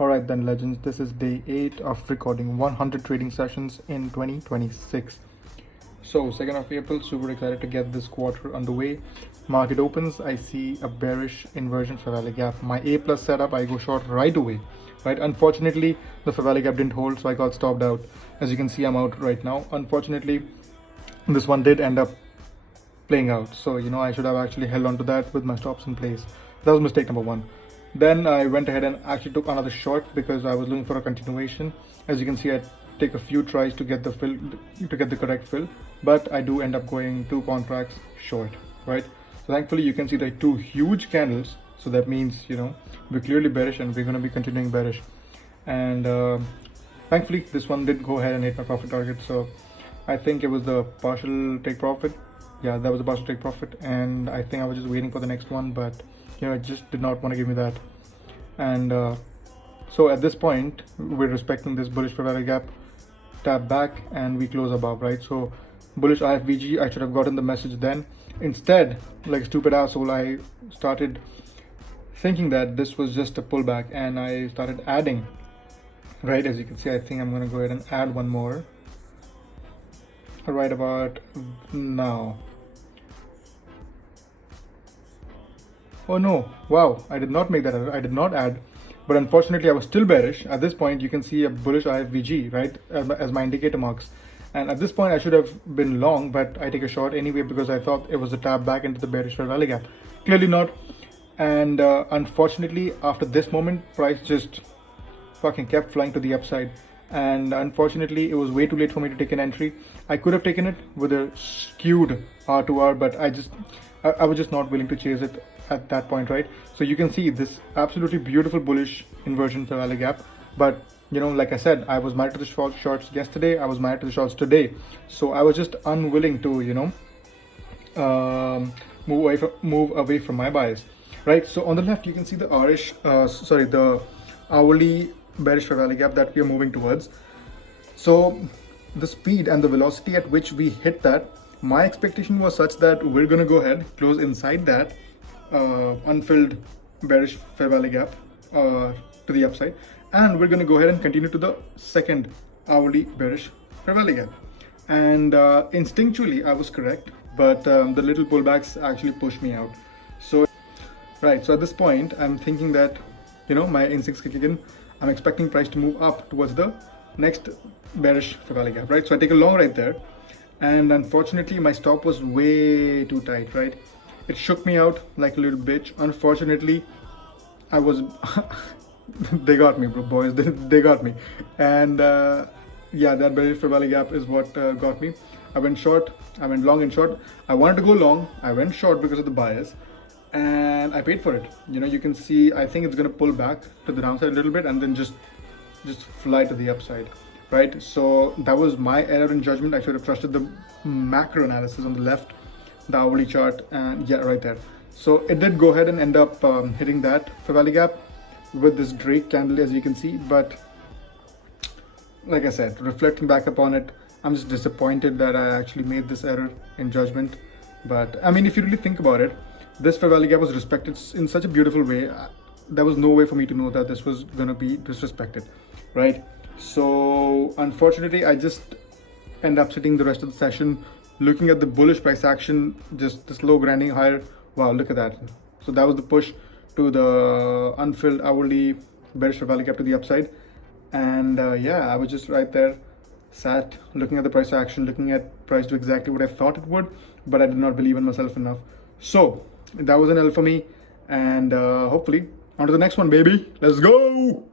Alright then, legends, this is day 8 of recording 100 trading sessions in 2026. So 2nd of April, super excited to get this quarter underway. Market opens, I see a bearish inversion fair value gap. My A plus setup, I go short right away. Right, unfortunately the fair value gap didn't hold, so I got stopped out. As you can see, I'm out right now. Unfortunately, this one did end up playing out, so I should have actually held on to that with my stops in place. That was mistake number one. Then I went ahead and actually took another short because I was looking for a continuation. As you can see, I take a few tries to get the fill, to get the correct fill, but I do end up going 2 contracts short, right? So thankfully you can see the 2 huge candles, so that means we're clearly bearish and we're going to be continuing bearish. And thankfully this one did go ahead and hit my profit target, so I think it was the partial take profit. Yeah, that was a partial take profit, and I think I was just waiting for the next one, but it just did not want to give me that. And so at this point, we're respecting this bullish fair value gap, tap back, and we close above, right? So bullish IFVG, I should have gotten the message then. Instead, like a stupid asshole, I started thinking that this was just a pullback, and I started adding, right? As you can see, I think I'm going to go ahead and add one more right about now. Oh no, wow, I did not make that error. I did not add, but unfortunately I was still bearish. At this point you can see a bullish IFVG, right, as my indicator marks, and at this point I should have been long, but I take a short anyway because I thought it was a tap back into the bearish fair value gap. Clearly not. And unfortunately after this moment, price just fucking kept flying to the upside, and unfortunately it was way too late for me to take an entry. I could have taken it with a skewed R2R, but I was just not willing to chase it at that point, right? So you can see this absolutely beautiful bullish inversion fair value gap, but like I said, I was married to the shorts yesterday, I was married to the shorts today, so I was just unwilling to move away from my bias, right? So on the left you can see the the hourly bearish fair value gap that we are moving towards. So the speed and the velocity at which we hit that, my expectation was such that we're going to go ahead, close inside that unfilled bearish fair value gap to the upside, and we're going to go ahead and continue to the second hourly bearish fair value gap. And instinctually I was correct, but the little pullbacks actually pushed me out. So right, so at this point I'm thinking that my instincts kick in. I'm expecting price to move up towards the next bearish fair value gap, right? So I take a long right there, and unfortunately my stop was way too tight, right? It shook me out like a little bitch. Unfortunately I was they got me, bro, boys. They got me. And yeah, that bearish fair value gap is what got me. I went short, I went long and short. I wanted to go long, I went short because of the bias, and I paid for it. You can see I think it's going to pull back to the downside a little bit and then just fly to the upside, right? So that was my error in judgment. I should have trusted the macro analysis on the left, the hourly chart, and yeah, right there. So it did go ahead and end up hitting that fair value gap with this Drake candle, as you can see. But like I said, reflecting back upon it, I'm just disappointed that I actually made this error in judgment. But I mean, if you really think about it, this fair value gap was respected in such a beautiful way. There was no way for me to know that this was gonna be disrespected, right? So unfortunately I just end up sitting the rest of the session looking at the bullish price action, just the slow grinding higher. Wow, look at that. So that was the push to the unfilled hourly bearish fair value gap to the upside. And yeah, I was just right there, sat looking at the price action, looking at price do exactly what I thought it would, but I did not believe in myself enough. So that was an L for me, and hopefully on to the next one, baby. Let's go.